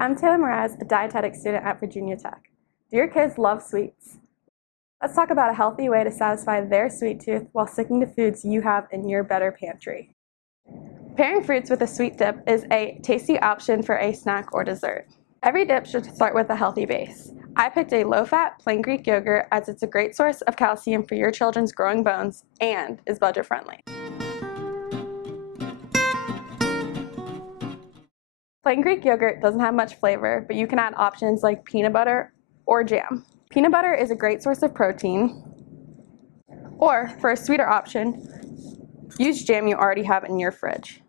I'm Taylor Mraz, a dietetics student at Virginia Tech. Do your kids love sweets? Let's talk about a healthy way to satisfy their sweet tooth while sticking to foods you have in your better pantry. Pairing fruits with a sweet dip is a tasty option for a snack or dessert. Every dip should start with a healthy base. I picked a low-fat plain Greek yogurt as it's a great source of calcium for your children's growing bones and is budget-friendly. Plain Greek yogurt doesn't have much flavor, but you can add options like peanut butter or jam. Peanut butter is a great source of protein, or for a sweeter option, use jam you already have in your fridge.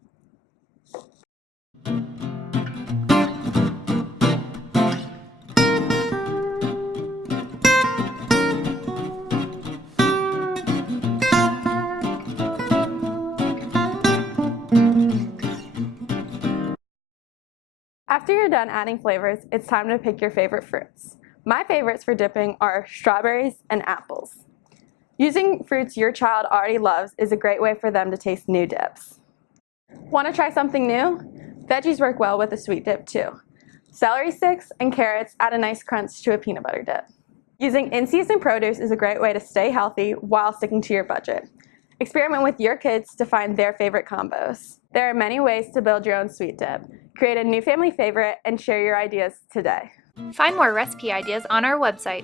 After you're done adding flavors, it's time to pick your favorite fruits. My favorites for dipping are strawberries and apples. Using fruits your child already loves is a great way for them to taste new dips. Want to try something new? Veggies work well with a sweet dip too. Celery sticks and carrots add a nice crunch to a peanut butter dip. Using in-season produce is a great way to stay healthy while sticking to your budget. Experiment with your kids to find their favorite combos. There are many ways to build your own sweet dip. Create a new family favorite and share your ideas today. Find more recipe ideas on our website.